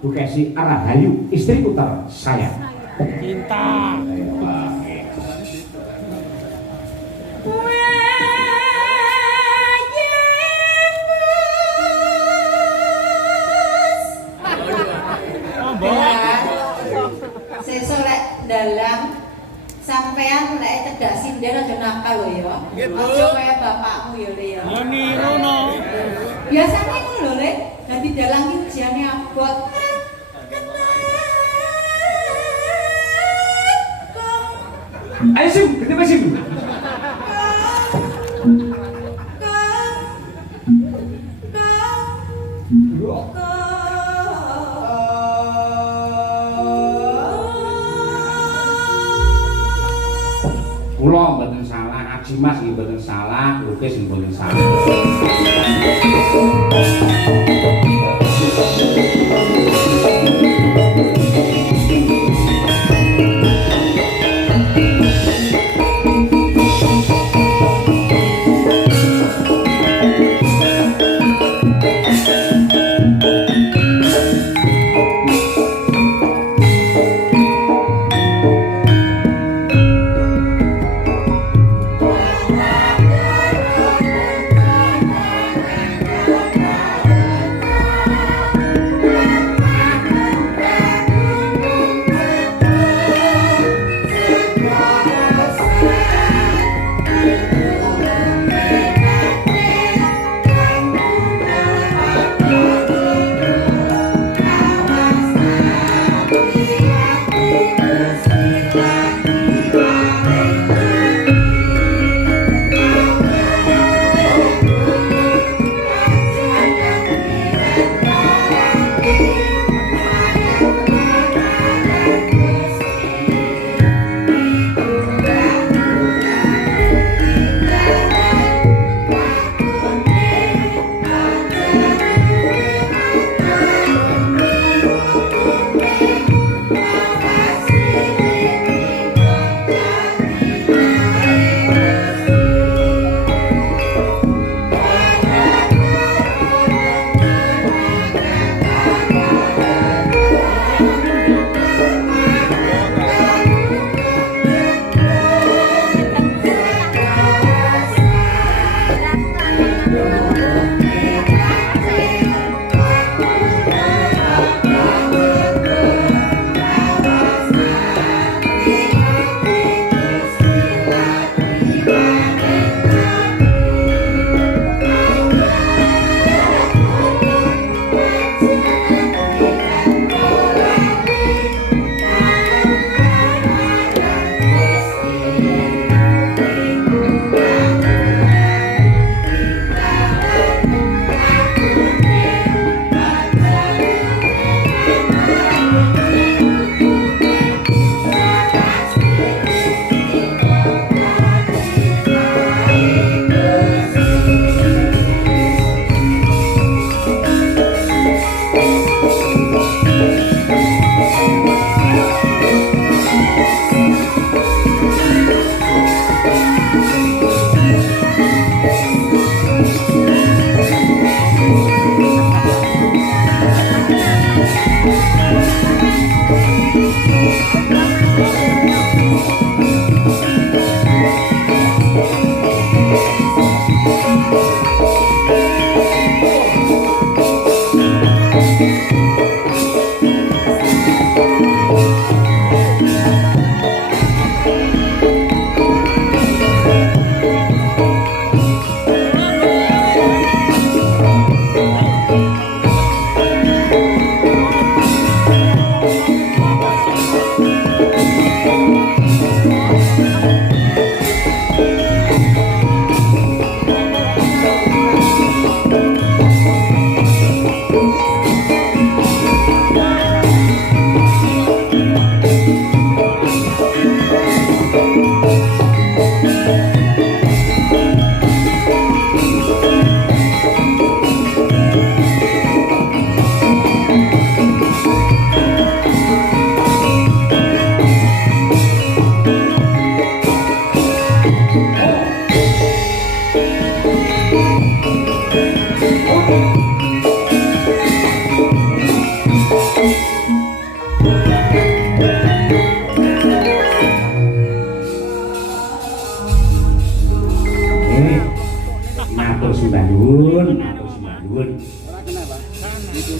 Bu Kesi Rahayu, istri puter saya. Cinta. Sesuk lek dalang sampean lek cedak sinden aja nakal lho ya. Aja kaya bapakmu ya Le ya. Ya niru no. Biasane ngono lho Le, dadi dalang iki ujiane abot. Ayo Sim, ketemu Sim. Kula mboten salah, Haji Mas nggih mboten salah, Lukis nggih mboten salah.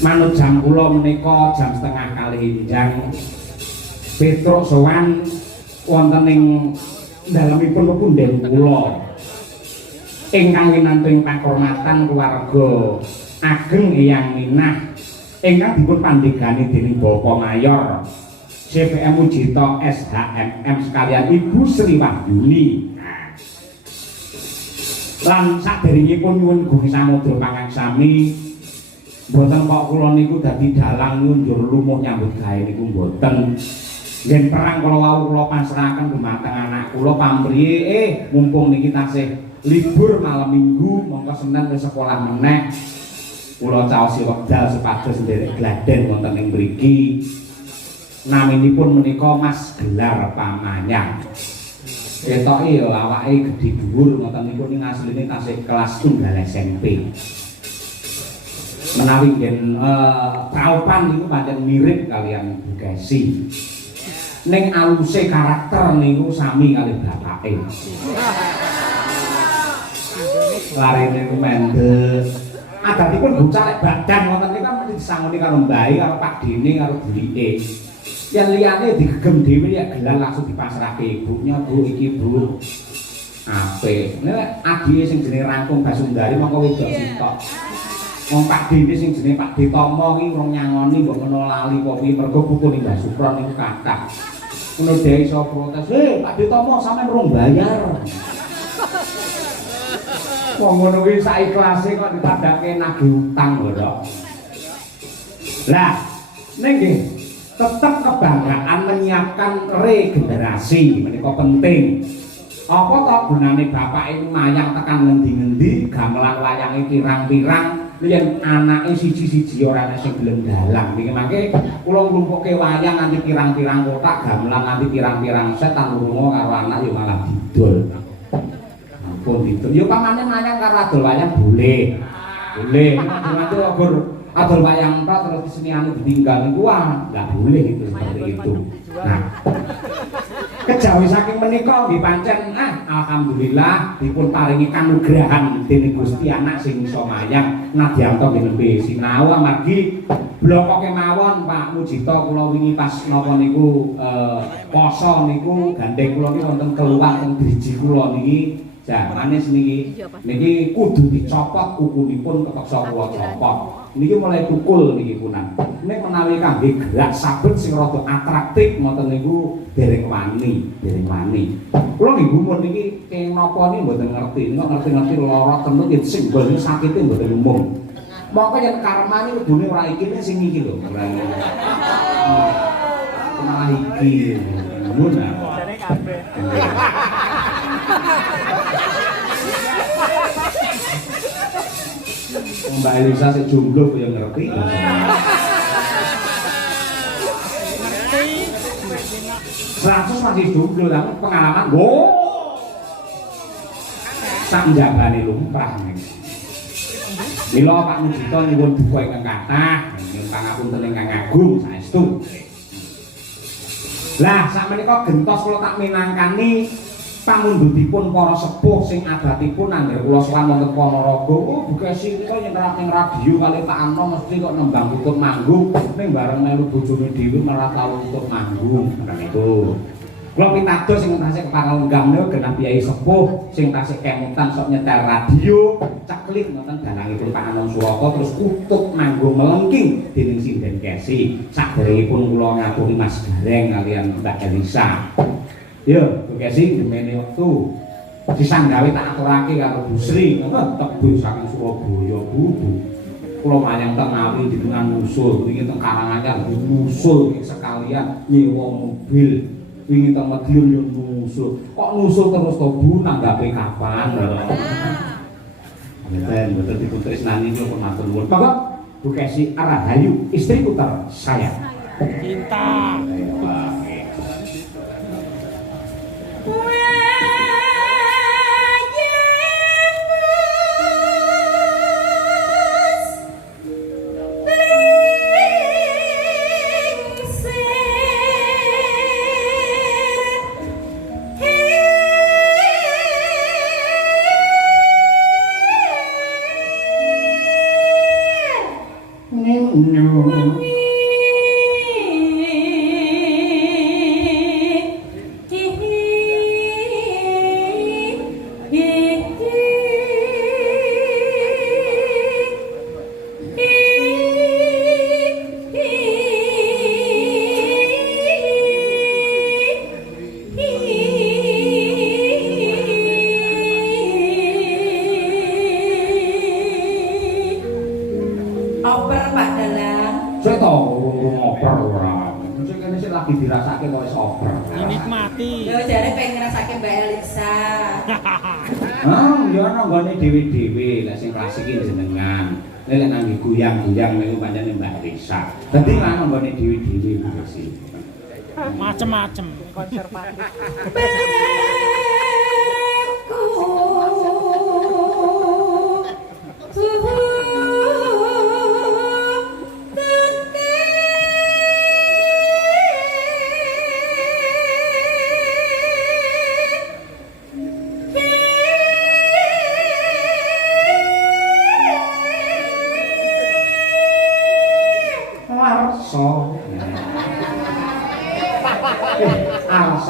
Manut jam kula menika jam setengah kali enjang Petruk sowan wonten ing dalemipun pepunden kula ingkang winantu pakurmatan keluarga ageng Eyang Minah ingkang dipun pandhegani dening Bapak Mayor CPM Ujito SHMM sekalian Ibu Sri Wahyuni. Lan saderengipun nyuwun Gusti Samudra pangaksami mboten kok kula niku dadi dalang njur lumuh nyambut gawe niku mboten. Yen perang kula wau kula pasrahaken dumateng anak kula pamrih mumpung niki tasih libur malam Minggu mongko Senin wis sekolah meneh. Kula caosi wekdal supados nderek gladen wonten ing mriki. Naminipun menika Mas Gelar Pamanyang. Ketoke ya awake gedhe dhuwur ngoten niku ning asline tasih kelas tunggal SMP. Menawi ngen praupan niku pancen mirip kalian Bu Kesi. Ning aluse karakter niku sami kali bapake. Larene ku mendhet. Adatipun bocah lek badan ngoten niku kan mesti disangoni karo mbahe karo Pak Dene karo bulike. Yang liyane digegem dhewe ya gelar langsung dipasrahke ibunya, Bu iki Bu. Apik. Nek adike sing jenenge Rangkung Basundari mongko wedok sitok. Wong Pak Dene sing jenenge Pak Ditomo iki urung nyangoni mbok menawa lali kok kuwi mergo pupune Mbah Supron niku kathah. Ngono dhewe iso protes, Pak Ditomo sampean urung bayar." Wong ngono kuwi saikhlase kok dipadake nagih utang lho. Lah, ning nggih tetap kebanggaan menyiapkan regenerasi menika penting. Apa to gunane bapak ini mayang tekan ngendi-ngendi gamelan wayange pirang-pirang yen anake siji-siji ora ana sing gelem dalang. Niki mangke kula nglumpukke wayang nganti pirang-pirang kotak, gamelan nganti pirang-pirang set tan lunga karo anak ya malah didol. Ampun didol. Ya pamane mayang karo adol wayang boleh. Boleh. Nganti adol wayang tok terus keseniane ditinggal niku enggak boleh itu seperti itu. Nah, kejawi saking menika nggih pancen alhamdulillah dipun paringi kanugrahan dening Gusti anak sing iso mayang nadyanto nembe sinau amargi blokoke mawon Pak Mujito kula wingi pas napa niku poso niku gandeng kula niku wonten keluar teng driji kula niki. Manis niki kudu dicopot kukunipun kepeksa kula copot. Niki mulai tukul niki punan. Nek menawi kangge gerak sabet sing rada atraktif ngoten niku dereng wani. Kula nggih gumun niki keng napa niki mboten ngerti. Nek ngerti-ngerti lara tenut yen sing bol sakite mboten umum. Mongko yen karmane kudune ora iki sing iki lho. Malah iki. Mun. Mbak Elisa sing jomblo yang ngerti. 100 masih jomblo lah pengalaman. Sak njabane lumrah niki. Mila Pak Mujito nyuwun duka ingkang kathah, nyuwun pangapunten ingkang agung saestu. Lah sakmenika gentos kula tak minangkani pamundhutipun para sepuh sing adatipun angger kula sowan wonten Ponorogo. Bu Kesi kok yen ning radio kali Pak Ano mesti kok nembang tutut manggung ning bareng melu bojone dhewe malah tau tutut manggung kan itu. Kula pitados sing tasih kepanggam niku genah piyai sepuh sing tasih kemutan sok nyetel radio ceklik ngoten dalangipun Pak Anom Surata terus utut manggung melengking dening Sinden Kesi. Saderengipun kula ngaturi Mas Gareng kalian Mbak Elisa. Yo, Bu Kesi demene wektu disanggawe tak aturake karo Bu Sri, tebih saking Surabaya, Bu. Kula mayang teng Ngawi ditungan nusul, wingi teng Karanganyar nusul sekalian nyewa mobil. Wingi teng Madiun yo nusul. Kok nusul terus to Bu nanggape kapan? Betul dipun tresnani kula matur nuwun. Monggo Bu Kesi Arahayu, istri puter saya. Cinta. urung oper ora. Mesti kene sik lagi dirasake kok wis oper. Dinikmati. Lho jare pengen ngrasake Mbak Elisa. Ya ana nggone dhewe-dhewe lek sing klasik iki jenengan. Nek nang guyang-guyang niku pancen Mbak Risa. Dadi ana nggone dhewe-dhewe sih. Macem-macem konservatif.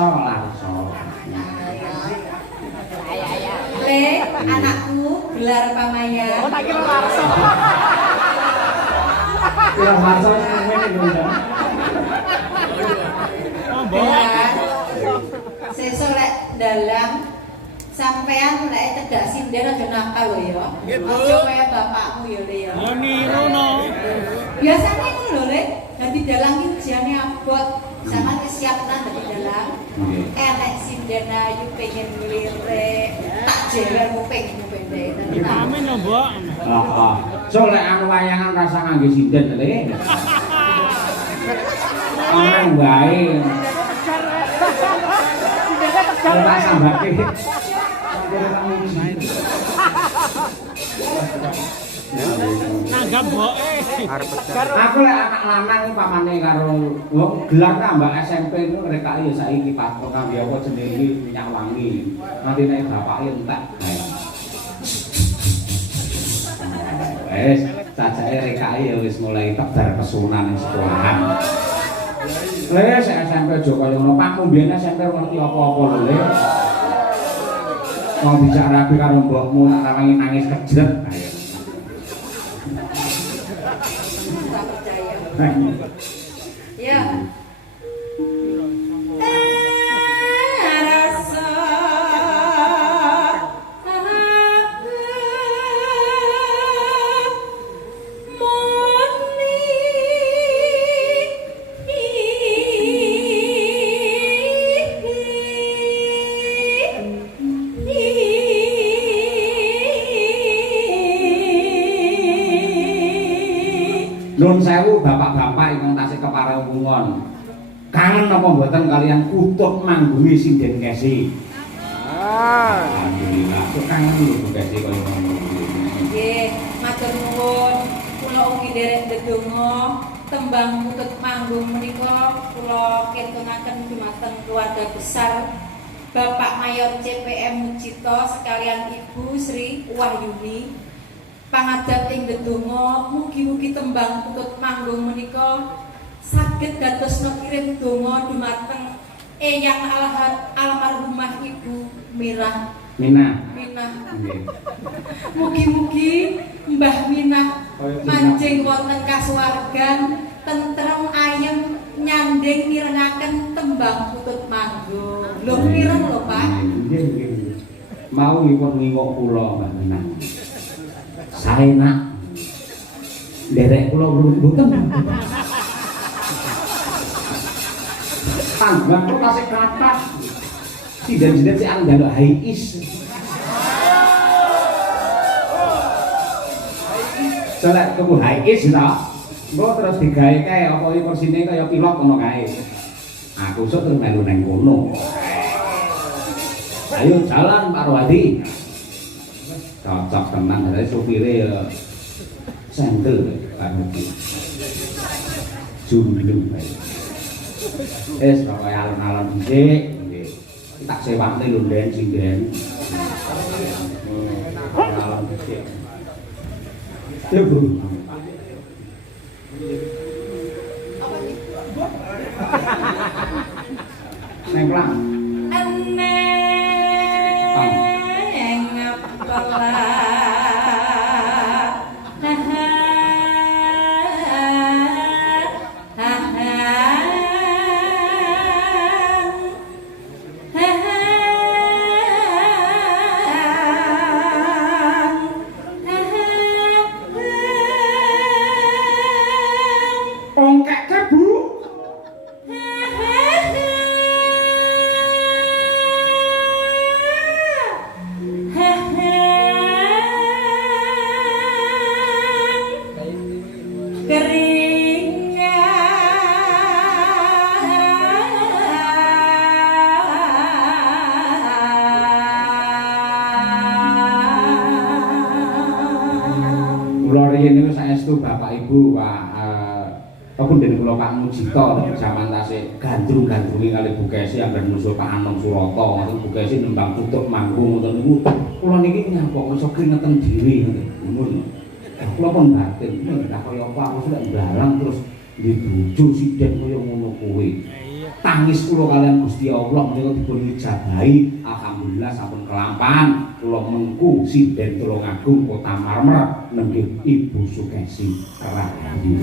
Larso. Le, anakku gelar pamaya. Oh, tak kira Larso. Kira Larso ngene lho. Oh, mbok. Sesuk lek dalang sampean lek cedak sinden aja nakal lho ya. Aja kaya bapakmu ya Le ya. Ya niru no. Biasane ngono lho Le, dadi dalang iki ujiane abot. Sama wis siap nang dadi dalang. Enek sinden ayu pengen lirik, tak jewer kuping pendek. Amin lho, Mbok. Heeh. So lek anu wayangan rasa ngangge sinden Le. Orang wae. Ora sambake. Nanggap mboke. Aku lek anak lanang pamane karo wong gelar tambah SMP niku rek ya saiki patok kambi apa jenenge minyak wangi. Nanti nek bapake entek. Wes, cacake rek ya wis mulai tebar pesunan ning sekolahan. Wes SMP aja kaya ngono. Pakmu mbiyen SMP ngerti apa-apa lho, Le. Wong bicara rapi karo mbokmu nak rawangi nangis kejret. Ya. Nun sewu bapak-bapak ingkang tasih keparengungan. Kangen apa mboten kalian kutub manggungi sinden kesi? Alhamdulillah. Kok kangen lho kesi kaya ngono. Nggih, matur nuwun. Kula ugi derek ndedonga tembang putut manggung menika kula kentungaken dumateng keluarga besar Bapak Mayor CPM Mujito sekalian Ibu Sri Wahyuni. Pangadap ing ndedonga mugi-mugi tembang putut manggung menika saged dadosna kirim donga dumateng eyang almarhumah Ibu Minah. Mugi-mugi Mbah Minah manjing wonten kasuwargan tentrem ayem nyanding mirengaken tembang putut manggung. Lho mireng lho Pak. Nggih. Mau nyuwun ngingok kula Mbah Minah. Saenak derek kula mboten. Tanggang kok tasik kathah. Sinden-sinden sik arep njaluk high-is. Selek tuku high-is ta. Engko terus digawe kae apa iki kursine kaya pilot ngono kae. Aku sok terus melu nang kono. Ayo jalan Pak Rohadi. Cocok tenan dari supire ya sendel karo iki. Jumblung bae. Pokoke alon-alon dhisik nggih. Tak sewakne lho Den sinden. Alon dhisik. Ya Bu. Neng Plang. Ongkek saestu Bapak Ibu Pak den kula Pak Mujito zaman tasih gandrung-gandrungi kali Bu Kesi anggen musuh Pak Anom Surata ngoten Bu Kesi nembang tutuk manggung ngoten niku kula niki nyapa iso kringeten diri ngoten. Kula pun batin nek kaya apa aku sudah barang terus dibujuk sithik kaya ngono kuwi. Tangis kula kalian Gusti Allah menika dipun ijabahi alhamdulillah sampun kelampan kula mengku sinden Tulungagung Kota Marmer nenggih Ibu Sukesi Rahayu.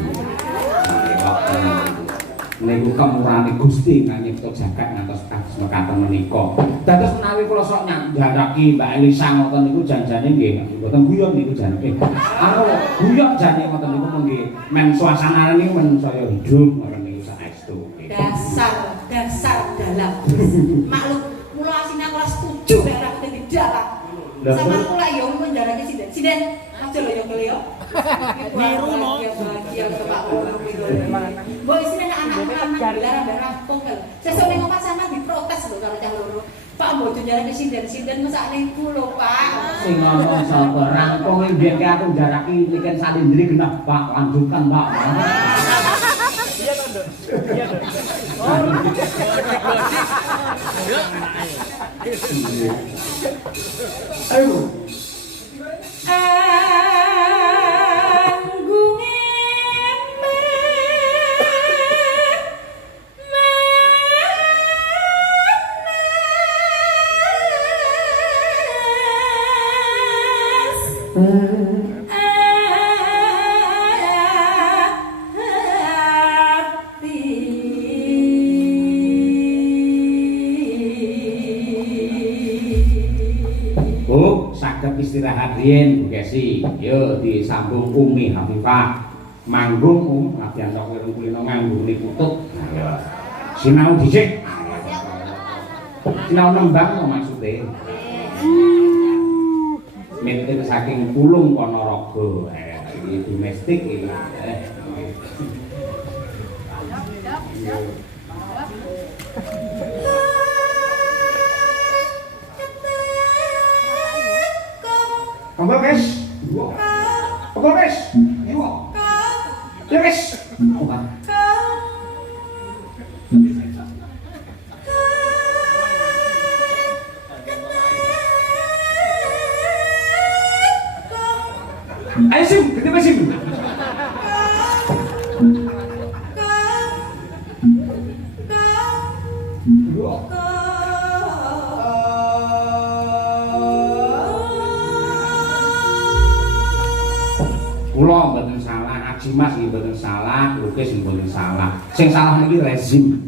Niku kemurahane Gusti nganyipta jagat ngantos kados mekaten menika. Dados menawi kula sok nyandharaki Mbak Elisa ngoten niku janjane nggih mboten guyon niku jane. Guyon jane ngoten niku nggih men suasanane niku men saya hidup ngoten niku saestu. Dasar dalam. Maklum kula asine ora setuju nek ora dadi dalam. Sama kula ya menjarake sinden aja lho ya kele yo. Niru no. Ya Pak Mbok isine anak-anak dilarang rampung lho. Sesuk ning omah sama diprotes lho karo cah loro. Pak mboten jarake sinden mesakne iku lho Pak. Sing ngomong sapa rampung iki mbek aku jaraki niken salindri genah Pak lanjutkan Pak. Iya toh, Dok. Iya, Dok. Oh. Ayo. Istirahat riyen Bu Kesi. Yo disambung Umi Hafifah. Manggung latihan tok wireng kulino nganggone kutub. Ayo. Sinau dhisik. Sinau nembang kok maksude. Meter saking Pulung Ponorogo. Iki domestik iki. Apa guys? Apa guys? Dua. Ya guys. Apa? Ayo sim, kita sim. Kula mboten salah, Aji Mas nggih mboten salah, lukis nggih mboten salah. Sing salah niki rezim.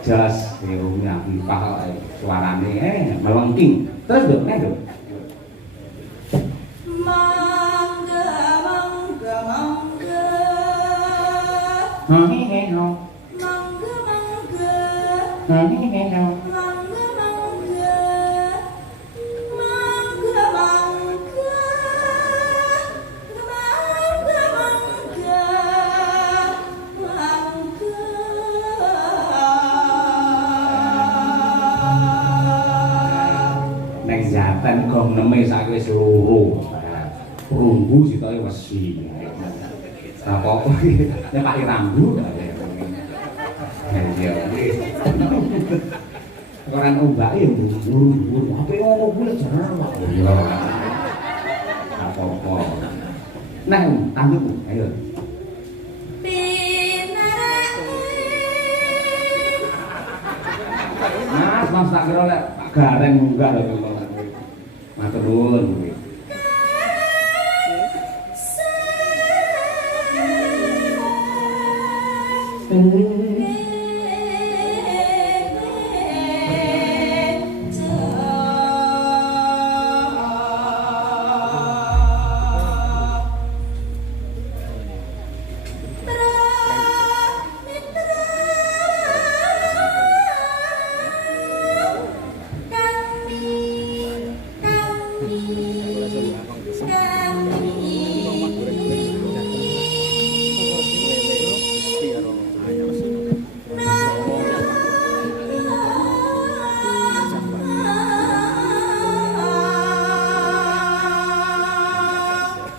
Jas Umi Hafifah suarane melengking. Terus Dok, Dok. Mangga. Hehehe. Mangga. Jaten gong neme saiki wis loro. Runggu sitoke wesi. Apa-apa iki nek Pak Rambu. Ya. Orang ombake yo buru-buru. Ape ngono kuwi jarang kok. Ya. Apa-apa. Nah, tanduk ayo. Mas tak kira lek Pak Gareng munggah lho. Matur nuwun kuwi.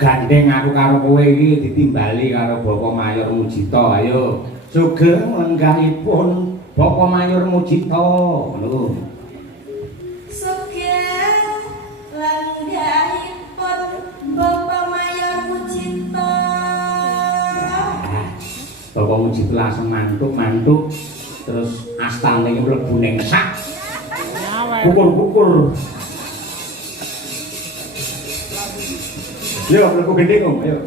gandeng aku karo kowe iki ditimbali karo Bapak Mayor Mujito. Ayo sugeng lenggahipun Bapak Mayor Mujito. Lho. Sugeng lenggahipun Bapak Mayor Mujito. Bapak Mujito langsung mantuk terus astane mlebu ning sak. Pukul-pukul. Yo, mlebu gendeng om, ayo.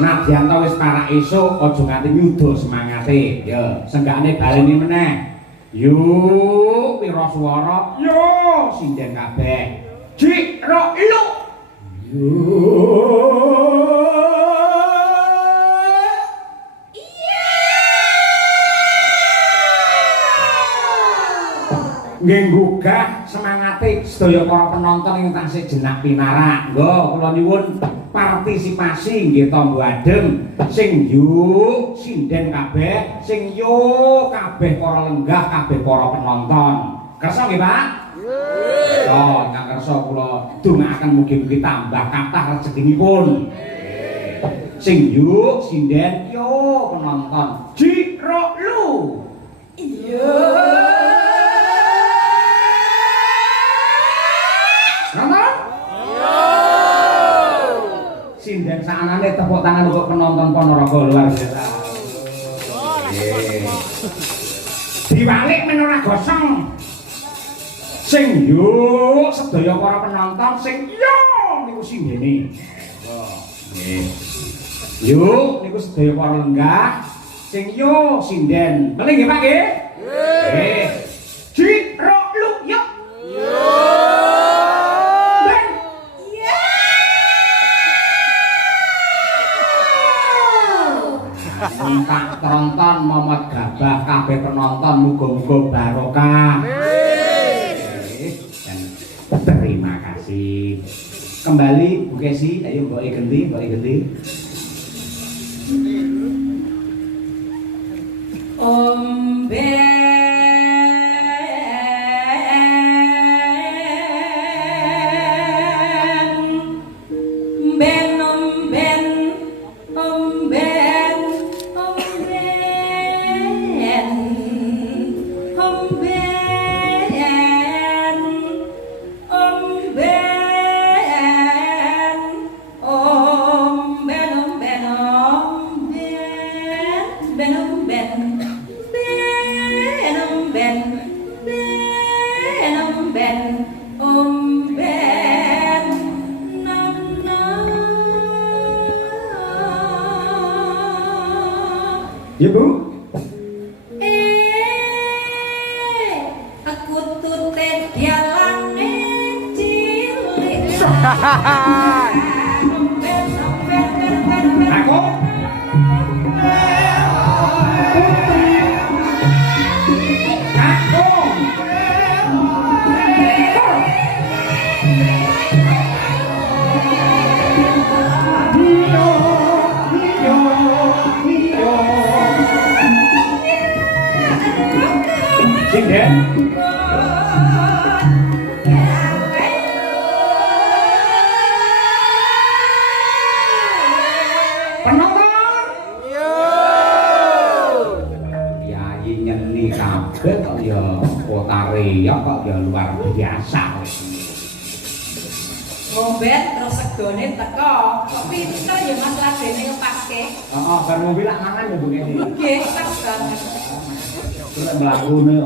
Nadyan to wis parak esuk aja nganti nyuda semangate. Ya, senggakne baleni meneh. Yuk, pira swara? Yo, sinden kabeh. Jik, ro, lu. Nggih gugah semangate sedaya para penonton ing tasih jenak pinarak. Nggo kula nyuwun partisipasi nggih tombo adem sing yuk sinden kabeh, sing yuk kabeh para lenggah, kabeh para penonton. Kersa nggih, Pak? Nggih. Oh, ingkang kersa kula dongaaken mugi-mugi tambah kathah rezekinipun. Sing yuk sinden yuk penonton. Jiro lu. Iya. Sinden saanane tepuk tangan untuk penonton Ponorogo luar biasa. Diwalik men ora gosong. Sing yo sedaya para penonton sing yo niku sindene. Nggih. Yo niku sedaya para lenggah sing yo sinden. Boleh nggih Pak nggih? Nggih. Jiro lu yo. Yo. Tak tonton momot gabah kabeh penonton muga-muga barokah. Dan terima kasih. Kembali Bu Kesi, ayo Mbok ganti. Ya Bu. Aku tutet dialane cilik. Aku. Sinden. Penonton. Yo. Yayi nyeni kabeh kok ya kota Riau kok ya luar biasa. Ngombet terus segone teko. Kok pinter ya Mas Ladene ngepaske. Heeh, bar mobil lak mangan ya Bu Kesi. Nggih, pas banget. Terus mlakune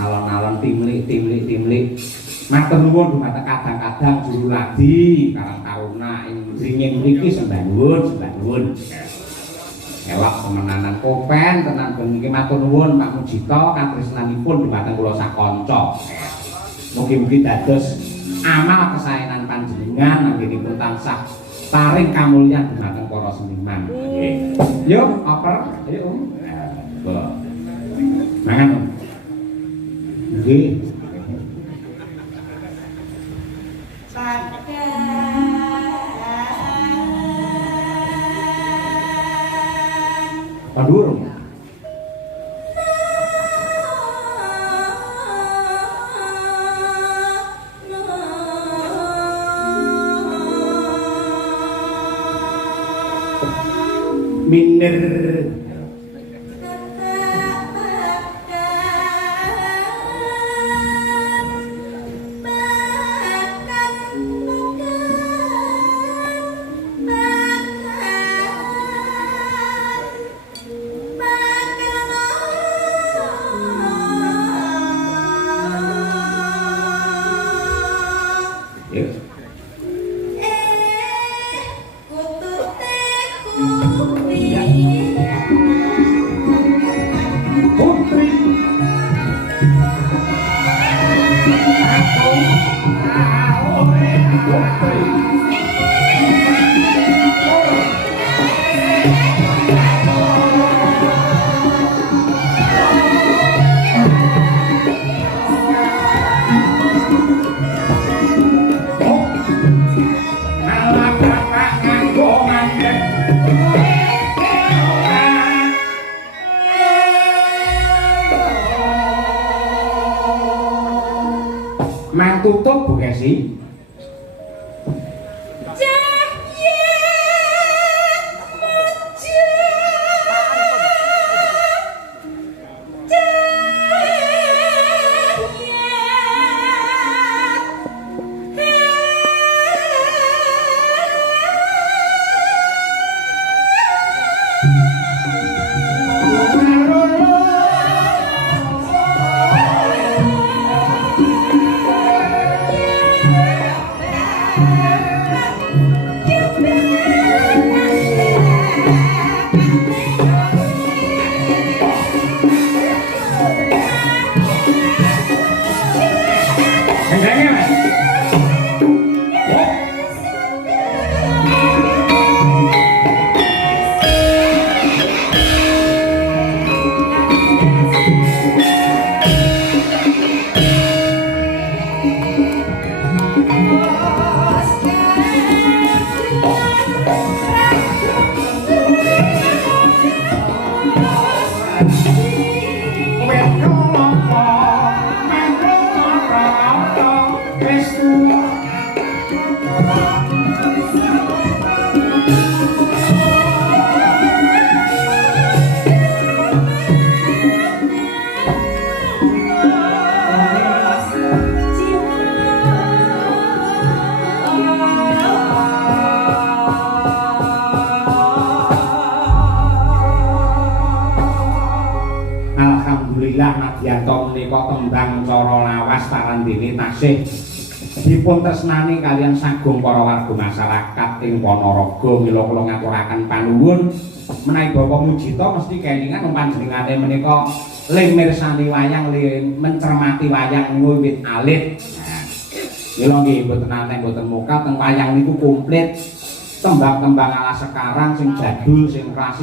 alon-alon timlik. Matur nuwun dumateng kadang-kadang juru ladi Karang Taruna ing ringing mriki sembah nuwun. elok temenanan kopen tenan bengi matur nuwun Pak Mujito katresnanipun dhumateng kula sakanca. Mugi-mugi dados amal kesaenan panjenengan anggenipun tansah paring kamulyan dhumateng para seniman. Nggih. Yuk, oper. Ayo. Nah, mangan. Nggih. Pandurung. Minder. Mang tutup Bu Kesi. Alhamdulillah nadyanto menika tembang cara lawas tarandene tasih dipun tresnani kalian sagung para warga masyarakat ing Ponorogo. Mila kula ngaturaken panuwun menawi Bapak Mujito mesti kelingan panjenengane menika lemirsani wayang mencermati wayang wiwit alit. Mila nggih mboten nate mboten muka teng wayang niku komplit tembang-tembang ala sekarang sing jadul sing klasik